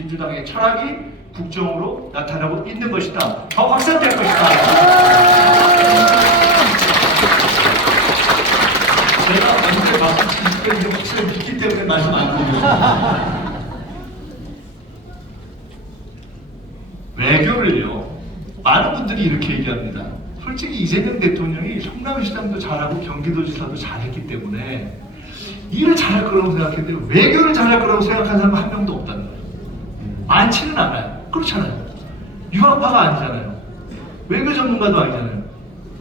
민주당의 철학이 국정으로 나타나고 있는 것이다. 더 확산될 것이다. 제가 언제 말씀드리는 확실히 믿기 때문에 말씀 안 드립니다. 외교를요, 많은 분들이 이렇게 얘기합니다. 솔직히 이재명 대통령이 성남시장도 잘하고 경기도지사도 잘했기 때문에 일을 잘할 거라고 생각했는데 외교를 잘할 거라고 생각하는 사람은 한 명도 없다는 거예요. 많지는 않아요. 그렇잖아요. 유학파가 아니잖아요. 외교 전문가도 아니잖아요.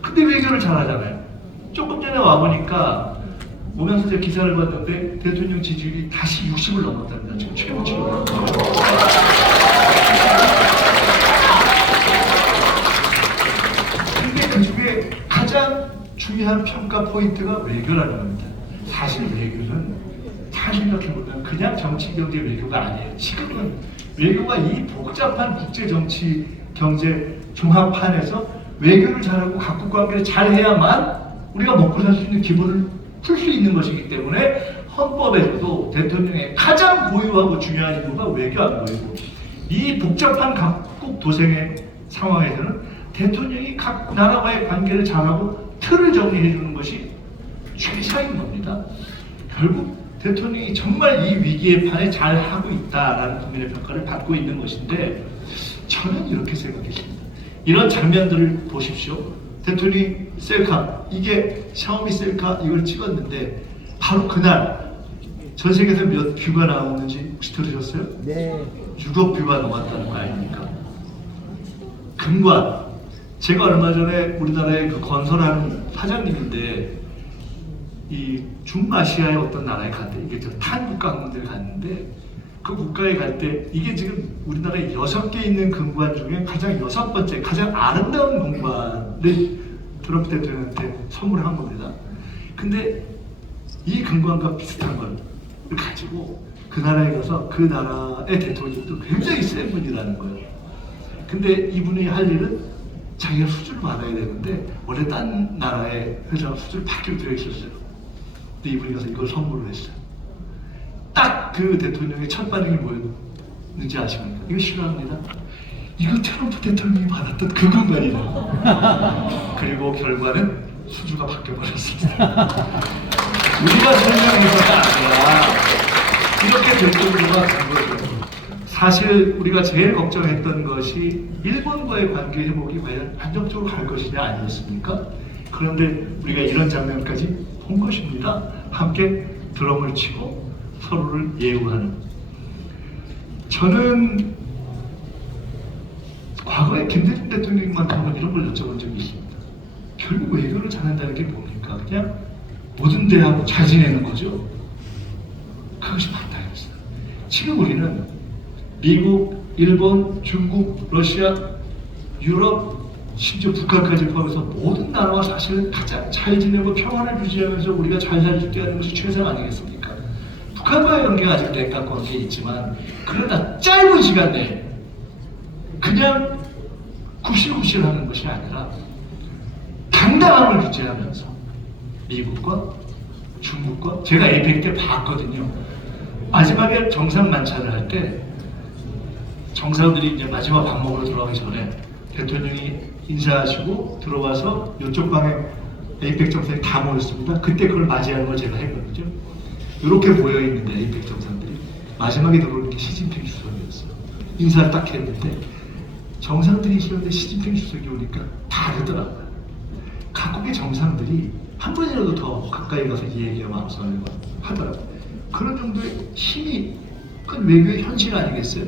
근데 외교를 잘하잖아요. 조금 전에 와보니까 오면서 제가 기사를 봤는데 대통령 지지율이 다시 60을 넘었답니다. 지금 최고치로. 근데 그 중에 가장 중요한 평가 포인트가 외교라는 겁니다. 사실 외교는 잘 생각해보면 그냥 정치, 경제, 외교가 아니에요. 지금은 외교가 이 복잡한 국제 정치, 경제 종합판에서 외교를 잘하고 각국 관계를 잘해야만 우리가 먹고 살 수 있는 기본을 풀 수 있는 것이기 때문에 헌법에서도 대통령의 가장 고유하고 중요한 이유가 외교 안보이고, 이 복잡한 각국 도생의 상황에서는 대통령이 각 나라와의 관계를 잘하고 틀을 정리해 주는 것이 최상인 겁니다. 결국 대통령이 정말 이 위기의 판에 잘 하고 있다라는 국민의 평가를 받고 있는 것인데, 저는 이렇게 생각했습니다. 이런 장면들을 보십시오. 대통령이 셀카, 이게 샤오미 셀카 이걸 찍었는데 바로 그날 전 세계에서 몇 뷰가 나오는지 혹시 들으셨어요? 네. 6억 뷰가 넘었다는 거 아닙니까? 금관, 제가 얼마 전에 우리나라의 그 건설하는 사장님인데 이 중아시아의 어떤 나라에 갔는데, 이게 저 탄국가 군데 갔는데 그 국가에 갈 때 이게 지금 우리나라에 6개 있는 금관 중에 가장 6번째 가장 아름다운 금관을 트럼프 대통령한테 선물한 겁니다. 근데 이 금관과 비슷한 걸 가지고 그 나라에 가서 그 나라의 대통령도 굉장히 센 분이라는 거예요. 근데 이분이 할 일은 자기가 수주를 받아야 되는데 원래 딴 나라의 회사가 수주를 받기로 되어 있었어요. 근데 이분이 가서 이걸 선물을 했어요. 딱 그 대통령의 첫 반응이 뭐였는지 아십니까? 이거 싫어합니다. 이거 트럼프 대통령이 받았던 그 공간이래요. 그리고 결과는 수주가 바뀌어버렸습니다. 우리가 설명해서가 아니라 이렇게 대통령과 간 거죠. 사실 우리가 제일 걱정했던 것이 일본과의 관계 회복이 과연 안정적으로 갈 것이냐 아니었습니까? 그런데 우리가 이런 장면까지 본 것입니다. 함께 드럼을 치고 서로를 예우하는. 저는 과거에 김대중 대통령님한테 한번 이런 걸 여쭤본 적이 있습니다. 결국 외교를 잘한다는 게 뭡니까? 그냥 모든 대하고 잘 지내는 거죠? 그것이 맞다 이랬어요. 지금 우리는 미국, 일본, 중국, 러시아, 유럽, 심지어 북한까지 포함해서 모든 나라와 사실은 가장 잘 지내고 평화를 유지하면서 우리가 잘 살 수 있게 하는 것이 최선 아니겠습니까? 북한과의 관계가 아직 냉각 관계에 있지만, 그러나 짧은 시간 내에 그냥 굽실굽실하는 것이 아니라 당당함을 유지하면서 미국과 중국과, 제가 에이펙 때 봤거든요. 마지막에 정상 만찬을 할 때 정상들이 이제 마지막 밥 먹으러 들어가기 전에 대통령이 인사하시고 들어와서 이쪽 방에 에이펙 정상이 다 모였습니다. 그때 그걸 맞이하는 걸 제가 했거든요. 이렇게 모여 있는데 에이펙 정상들이 마지막에 들어오는 게 시진핑 주석이었어요. 인사를 딱 했는데 정상들이 있었는데 시진핑 주석이 오니까 다르더라고요. 각국의 정상들이 한 번이라도 더 가까이 가서 이 얘기와 마음싸움을 하더라고요. 그런 정도의 힘이 큰 외교의 현실 아니겠어요?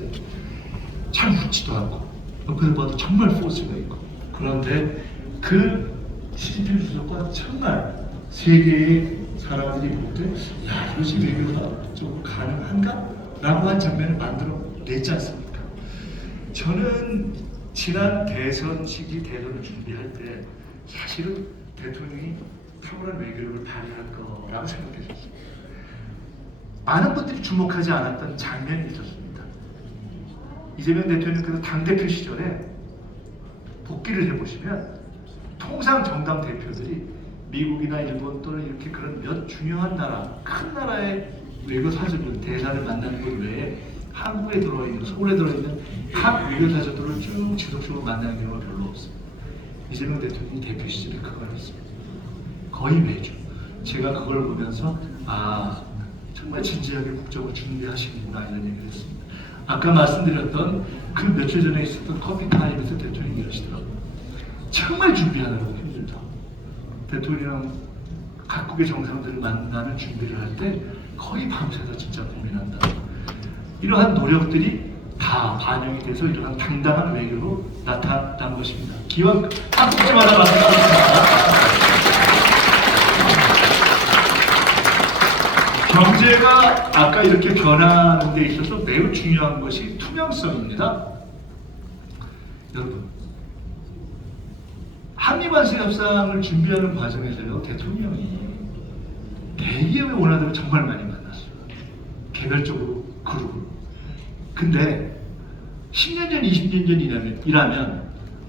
잘 웃지도 않고 옆에서 봐도 정말 포스가 있고. 그런데 그 시진핑 주석과 정말 세계의 사람들이 볼 때, 야, 이것이 외교가 좀 가능한가? 라고 한 장면을 만들어 냈지 않습니까? 저는 지난 대선 시기 대선을 준비할 때 사실은 대통령이 탁월한 외교력을 발휘할 거라고 생각했었어요. 많은 분들이 주목하지 않았던 장면이 있었습니다. 이재명 대통령께서 당대표 시절에 복귀를 해보시면 통상 정당 대표들이 미국이나 일본 또는 이렇게 그런 몇 중요한 나라, 큰 나라의 외교 사절은 대사를 만나는 것 외에 한국에 들어있는, 서울에 들어있는 각 외교사절들을 쭉 지속적으로 만나는 경우가 별로 없어요. 이재명 대통령이 대표 시절에 그거였습니다. 거의 매주. 제가 그걸 보면서 아, 정말 진지하게 국정을 준비하시는구나 이런 얘기를 했습니다. 아까 말씀드렸던 그 며칠 전에 있었던 커피 타임에서 대통령이 이러시더라고요. 정말 준비하느라고 힘들다. 대통령 각국의 정상들을 만나는 준비를 할 때 거의 밤새서 진짜 고민한다. 이러한 노력들이 다 반영이 돼서 이러한 당당한 외교로 나타난 것입니다. 기왕 한국제마다 말씀드렸습니다. 경제가 아까 이렇게 변하는 데 있어서 매우 중요한 것이 투명성입니다. 여러분, 한미관세 협상을 준비하는 과정에서요, 대통령이 대기업의 원화들을 정말 많이 만났어요. 개별적으로, 그룹으로. 근데 10년 전, 20년 전이라면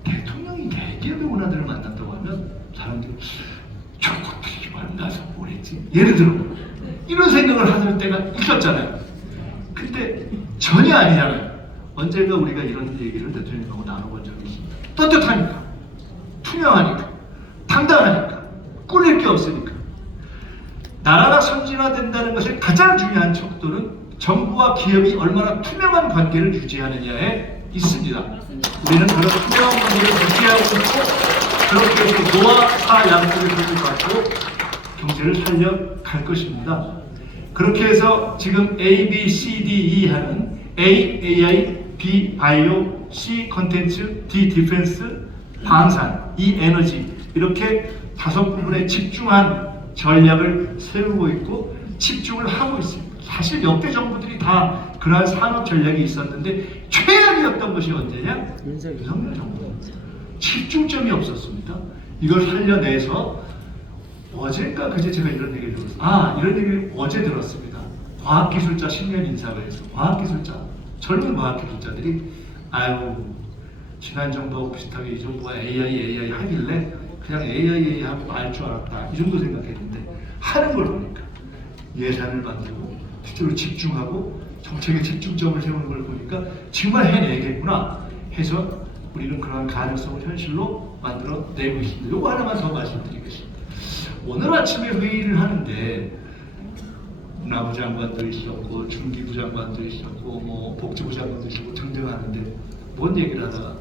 대통령이 대기업의 원화들을 만난다고 하면 사람들이 저것들이 만나서 뭘 했지? 예를 들어 이런 생각을 하는 때가 있었잖아요. 근데 전혀 아니잖아요. 언젠가 우리가 이런 얘기를 대통령하고 나눠본 적이 있습니다. 떳떳하니까, 투명하니까, 당당하니까, 꿀릴 게 없으니까. 나라가 선진화된다는 것의 가장 중요한 척도는 정부와 기업이 얼마나 투명한 관계를 유지하느냐에 있습니다. 우리는 그런 투명한 관계를 유지하고 있고 그렇게 해서 노와 사 양쪽의 도움을 받고 경제를 살려갈 것입니다. 그렇게 해서 지금 A, B, C, D, E 하는 A, AI, B, 바이오, C, 컨텐츠, D, 디펜스, 방산, E, 에너지 이렇게 5부분에 집중한 전략을 세우고 있고 집중을 하고 있습니다. 사실 역대 정부들이 다 그러한 산업 전략이 있었는데 최악이었던 것이 언제냐? 윤석열 정부. 집중점이 없었습니다. 이걸 살려내서 어젠가 그제 제가 이런 얘기를 들었어요. 이런 얘기를 어제 들었습니다. 과학기술자 10년 인사회에서 과학기술자, 젊은 과학기술자들이 아유 지난 정부하고 비슷하게 이 정부가 AI 하길래 그냥 AI 하고 말 줄 알았다 이 정도 생각했는데 하는 걸 보니까 예산을 만들고 실제로 집중하고 정책의 집중점을 세우는 걸 보니까 정말 해내겠구나 해서 우리는 그러한 가능성을 현실로 만들어내고 있습니다. 이거 하나만 더 말씀드리겠습니다. 오늘 아침에 회의를 하는데 문화부 장관도 있었고 중기부 장관도 있었고 뭐 복지부 장관도 있었고 등등 하는데 뭔 얘기를 하다가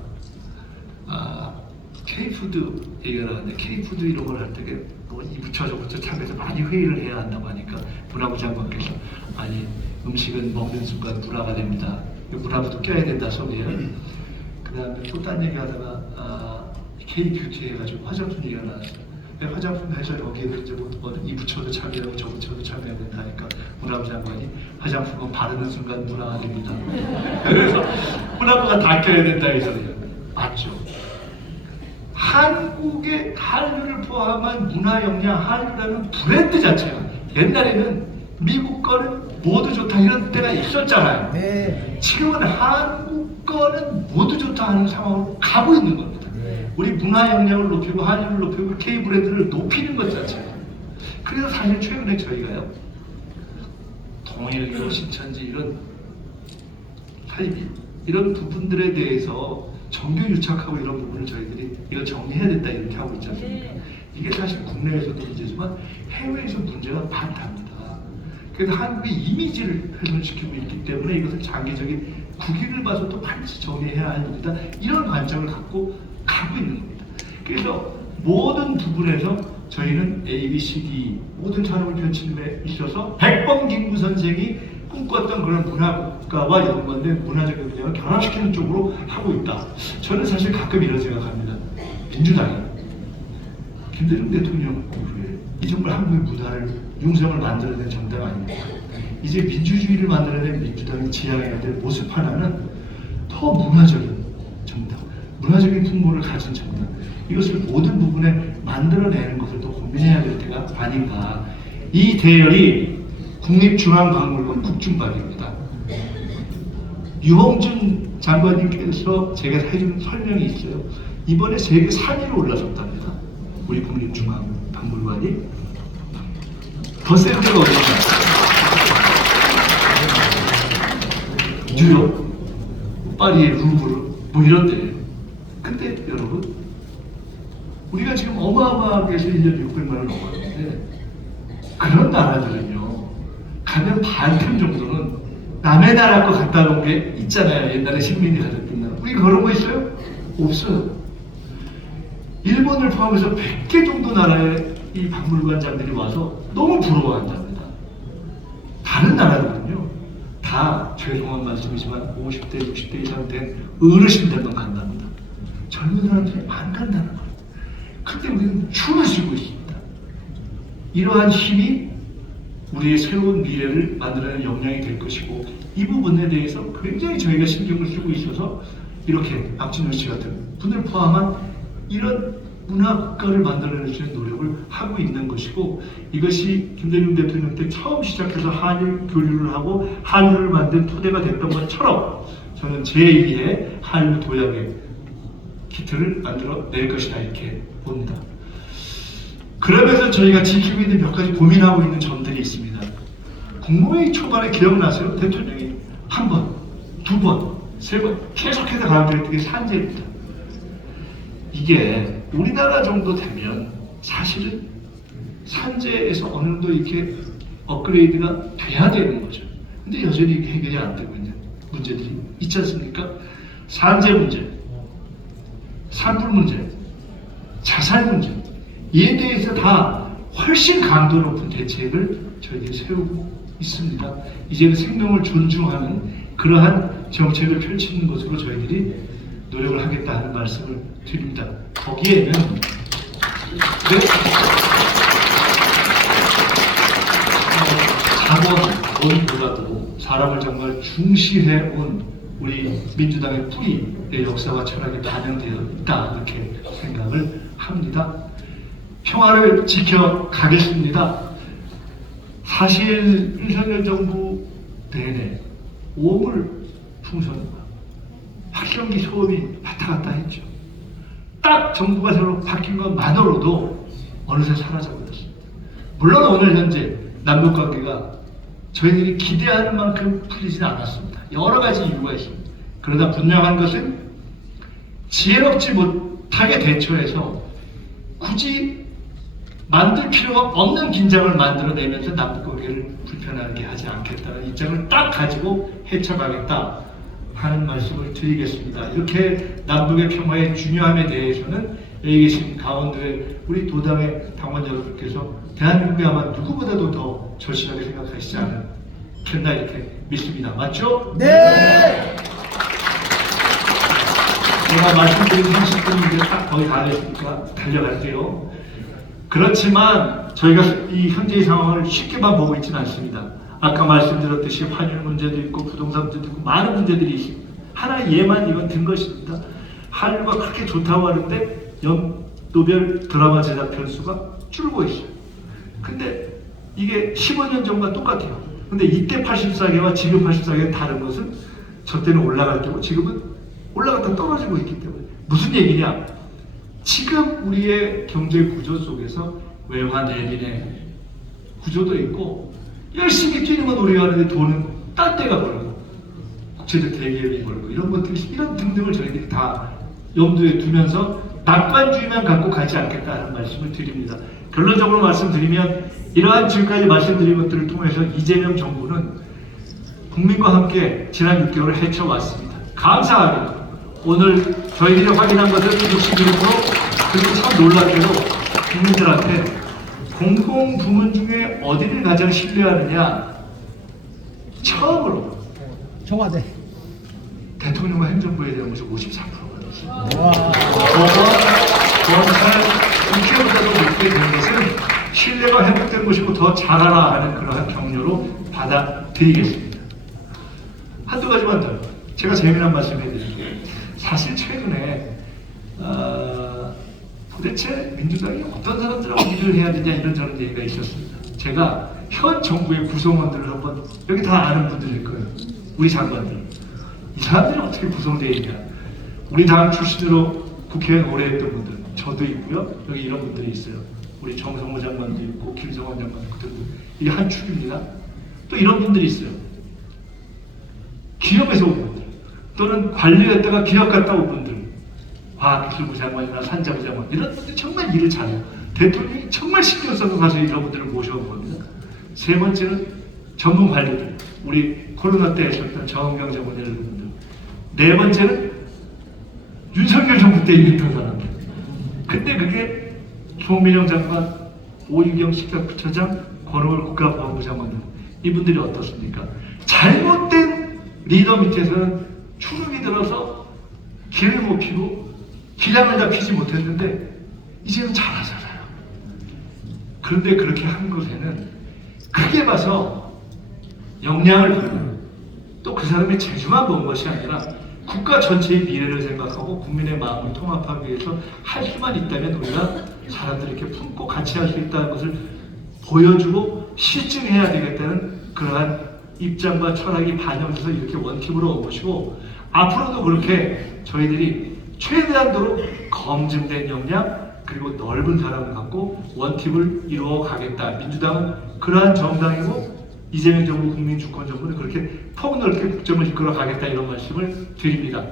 K푸드 얘기를 하는데 K푸드 이런 걸 할 때 뭐 이 부처 저 부처 참여해서 많이 회의를 해야 한다고 하니까 문화부 장관께서 아니 음식은 먹는 순간 문화가 됩니다. 문화부도 껴야 된다 소리예요. 그 다음에 또 딴 얘기 하다가 K뷰티 해가지고 화장품 얘기가 나왔어요. 화장품 해서 여기에도 이제 뭐 이 부처도 참여하고 저 부처도 참여하고 된다니까 문화부 장관이 화장품은 바르는 순간 문화가 됩니다. 그래서 문화부가 다 껴야 된다 이 소리예요. 맞죠? 한국의 한류를 포함한 문화 역량, 한류라는 브랜드 자체가 옛날에는 미국 거는 모두 좋다 이런 때가 있었잖아요. 네. 지금은 한국 거는 모두 좋다 하는 상황으로 가고 있는 겁니다. 네. 우리 문화 역량을 높이고 한류를 높이고 K 브랜드를 높이는 것 자체가. 그래서 사실 최근에 저희가요 동일, 신천지 이런 사이비 이런 부분들에 대해서 정규 유착하고 이런 부분을 저희들이 이거 정리해야 된다 이렇게 하고 있지 않습니까? 이게 사실 국내에서도 문제지만 해외에서 문제가 많답니다. 그래서 한국의 이미지를 훼손시키고 있기 때문에 이것을 장기적인 국익을 봐서도 반드시 정리해야 할 일이다. 이런 관점을 갖고 가고 있는 겁니다. 그래서 모든 부분에서 저희는 A, B, C, D 모든 산업을 펼치는 데 있어서 백범김구 선생이 꿈꿨던 그런 문화국가와 연관된 문화적 역량을 결합시키는 쪽으로 하고 있다. 저는 사실 가끔 이런 생각합니다. 민주당이 김대중 대통령 이후에 이 정말 한국의 문화를 융성을 만들어낸 정당 아닙니까? 이제 민주주의를 만들어낸 민주당이 지향해야 될 모습 하나는 더 문화적인 정당, 문화적인 풍모를 가진 정당 이것을 모든 부분에 만들어내는 것을 더 고민해야 될 때가 아닌가. 이 대열이 국립중앙박물관 국중박입니다. 유홍준 장관님께서 제가 해준 설명이 있어요. 이번에 세계 3위로 올라섰답니다. 우리 국립중앙박물관이 더 센 데가 어디냐? 뉴욕, 파리의 루브르 뭐 이런 데예요. 근데 여러분 우리가 지금 어마어마하게 해서 1년 600만 원 넘었는데 그런 나라들은요 가면 반틈 정도는 남의 나라 거 갖다 놓은 게 있잖아요. 옛날에 식민지 가졌던 나라. 우리 그런 거 있어요? 없어요. 일본을 포함해서 100개 정도 나라의 이 박물관장들이 와서 너무 부러워한답니다. 다른 나라들은요 다 죄송한 말씀이지만 50대 60대 이상 된 어르신들만 간답니다. 젊은 사람들이 안 간다는 거예요. 그때 우리는 춤을 추고 있습니다. 이러한 힘이 우리의 새로운 미래를 만들어내는 역량이 될 것이고 이 부분에 대해서 굉장히 저희가 신경을 쓰고 있어서 이렇게 박진영 씨 같은 분을 포함한 이런 문화국가를 만들어낼 수 있는 노력을 하고 있는 것이고 이것이 김대중 대통령 때 처음 시작해서 한일 교류를 하고 한일을 만든 토대가 됐던 것처럼 저는 제2의 한일 도약의 키트를 만들어 낼 것이다 이렇게 봅니다. 그러면서 저희가 지키고 있는 몇 가지 고민하고 있는 점들이 있습니다. 국무회의 초반에 기억나세요? 대통령이 한 번, 두 번, 세 번 계속해서 강조했던 게 산재입니다. 이게 우리나라 정도 되면 사실은 산재에서 어느 정도 이렇게 업그레이드가 돼야 되는 거죠. 근데 여전히 이게 해결이 안 되고 있는 문제들이 있지 않습니까? 산재 문제, 산불 문제, 자살 문제 이에 대해서 다 훨씬 강도 높은 대책을 저희들이 세우고 있습니다. 이제는 생명을 존중하는 그러한 정책을 펼치는 것으로 저희들이 노력을 하겠다 하는 말씀을 드립니다. 거기에는 자본보다도 사람을 정말 중시해온 우리 민주당의 뿌리의 역사와 철학이 반영되어 있다 이렇게 생각을 합니다. 평화를 지켜가겠습니다. 사실 윤석열 정부 내내 오물풍선과 박경기 소음이 왔다 갔다 했죠. 딱 정부가 새로 바뀐 것만으로도 어느새 사라져버렸습니다. 물론 오늘 현재 남북관계가 저희들이 기대하는 만큼 풀리지는 않았습니다. 여러 가지 이유가 있습니다. 그러나 분명한 것은 지혜롭지 못하게 대처해서 굳이 만들 필요가 없는 긴장을 만들어내면서 남북관계를 불편하게 하지 않겠다는 입장을 딱 가지고 헤쳐가겠다 하는 말씀을 드리겠습니다. 이렇게 남북의 평화의 중요함에 대해서는 여기 계신 강원도의 우리 도당의 당원 여러분께서 대한민국이 아마 누구보다도 더 절실하게 생각하시지 않겠나 이렇게 믿습니다. 맞죠? 네! 제가 말씀드린 30분 이제 딱 거의 다 됐으니까 달려갈게요. 그렇지만 저희가 이 현재의 상황을 쉽게만 보고 있지는 않습니다. 아까 말씀드렸듯이 환율 문제도 있고 부동산 문제도 있고 많은 문제들이 있습니다. 하나의 예만 이건 든 것입니다. 한류가 그렇게 좋다고 하는데 연도별 드라마 제작 편수가 줄고 있어요. 근데 이게 15년 전과 똑같아요. 근데 이때 84개와 지금 84개는 다른 것은 저 때는 올라갈 때고 지금은 올라갔다 떨어지고 있기 때문에 무슨 얘기냐? 지금 우리의 경제 구조 속에서 외화 내빈의 구조도 있고 열심히 뛰는 건 우리가 하는데 돈은 딴 데가 벌고 국제적 대기업이 벌고 이런 것들 이런 등등을 저희들이 다 염두에 두면서 낙관주의만 갖고 가지 않겠다는 말씀을 드립니다. 결론적으로 말씀드리면 이러한 지금까지 말씀드린 것들을 통해서 이재명 정부는 국민과 함께 지난 6개월을 헤쳐왔습니다. 감사하게도 오늘 저희들이 확인한 것은 61%, 그리고 참 놀랍게도 국민들한테 공공부문 중에 어디를 가장 신뢰하느냐 처음으로 청와대 대통령과 행정부에 대한 것이 54%가 됐습니다. 검찰 국회보다도 높게 된 것은 신뢰가 회복된 것이고 더 잘하라 하는 그러한 격려로 받아들이겠습니다. 한두 가지만 더 제가 재미난 말씀 해드릴게요. 사실 최근에 도대체 민주당이 어떤 사람들하고 일을 해야 되냐 이런저런 얘기가 있었습니다. 제가 현 정부의 구성원들을 한번 여기 다 아는 분들일 거예요. 우리 장관들. 이 사람들이 어떻게 구성되어 있냐. 우리 당 출신으로 국회의원 오래 했던 분들 저도 있고요. 여기 이런 분들이 있어요. 우리 정성호 장관도 있고 김성환 장관도 있고 이게 한 축입니다. 또 이런 분들이 있어요. 기업에서 온 분들 또는 관리였다가 기업 갔다 온 분들, 과학기술부 장관이나 산자부 장관 이런 분들 정말 일을 잘해요. 대통령이 정말 신경 써서 가서 이런 분들을 모셔온 겁니다. 세 번째는 전문 관리들, 우리 코로나 때 하셨던 정은경 장관 이런 분들. 네 번째는 윤석열 정부 때 일했던 사람들. 근데 그게 송민영 장관, 오유경 식약부처장, 권오월 국가보안부 장관들, 이분들이 어떻습니까? 잘못된 리더 밑에서는 추름이 들어서 길을 못 피고 기량을 다 피지 못했는데 이제는 잘하잖아요. 그런데 그렇게 한 것에는 크게 봐서 역량을 보고 또 그 사람의 재주만 본 것이 아니라 국가 전체의 미래를 생각하고 국민의 마음을 통합하기 위해서 할 수만 있다면 우리가 사람들에게 품고 같이 할 수 있다는 것을 보여주고 실증해야 되겠다는 그러한 입장과 철학이 반영돼서 이렇게 원팀으로 온 것이고, 앞으로도 그렇게 저희들이 최대한도로 검증된 역량 그리고 넓은 사람을 갖고 원팀을 이루어 가겠다. 민주당은 그러한 정당이고 이재명 정부 국민주권 정부는 그렇게 폭넓게 국정을 이끌어 가겠다, 이런 말씀을 드립니다.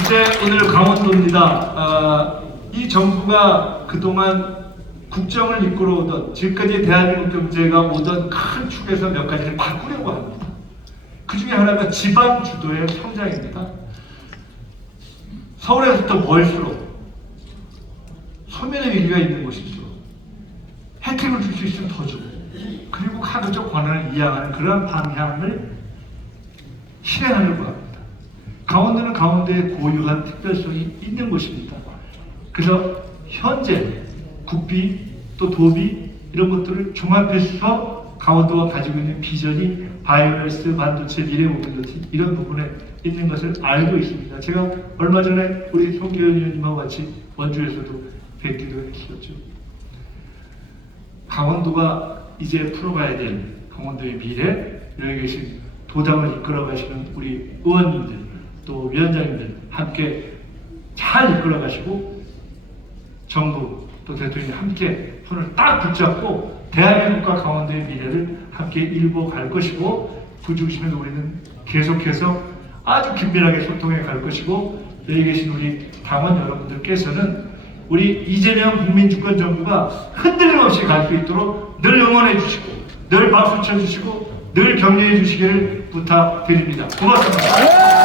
이제 오늘 강원도입니다. 이 정부가 그동안 국정을 이끌어오던, 지금까지 대한민국 경제가 오던 큰 축에서 몇 가지를 바꾸려고 합니다. 그 중에 하나가 지방 주도의 성장입니다. 서울에서부터 멀수록 소면의 위기가 있는 곳일수록 혜택을 줄 수 있으면 더 주고, 그리고 가급적 권한을 이양하는 그런 방향을 실행하려고 합니다. 강원도는 강원도의 고유한 특별성이 있는 곳입니다. 그래서 현재 국비 또 도비 이런 것들을 종합해서 강원도가 가지고 있는 비전이 바이오매스, 반도체, 미래모빌리티 이런 부분에 있는 것을 알고 있습니다. 제가 얼마 전에 우리 송기현 의원님하고 같이 원주에서도 뵙기도 했었죠. 강원도가 이제 풀어가야 될 강원도의 미래, 여기 계신 도당을 이끌어 가시는 우리 의원님들 또 위원장님들 함께 잘 이끌어 가시고 정부 또 대통령이 함께 손을 딱 붙잡고 대한민국과 강원도의 미래를 함께 일궈 갈 것이고, 그 중심에서 우리는 계속해서 아주 긴밀하게 소통해 갈 것이고, 여기 계신 우리 당원 여러분들께서는 우리 이재명 국민주권 정부가 흔들림 없이 갈 수 있도록 늘 응원해 주시고 늘 박수 쳐 주시고 늘 격려해 주시기를 부탁드립니다. 고맙습니다.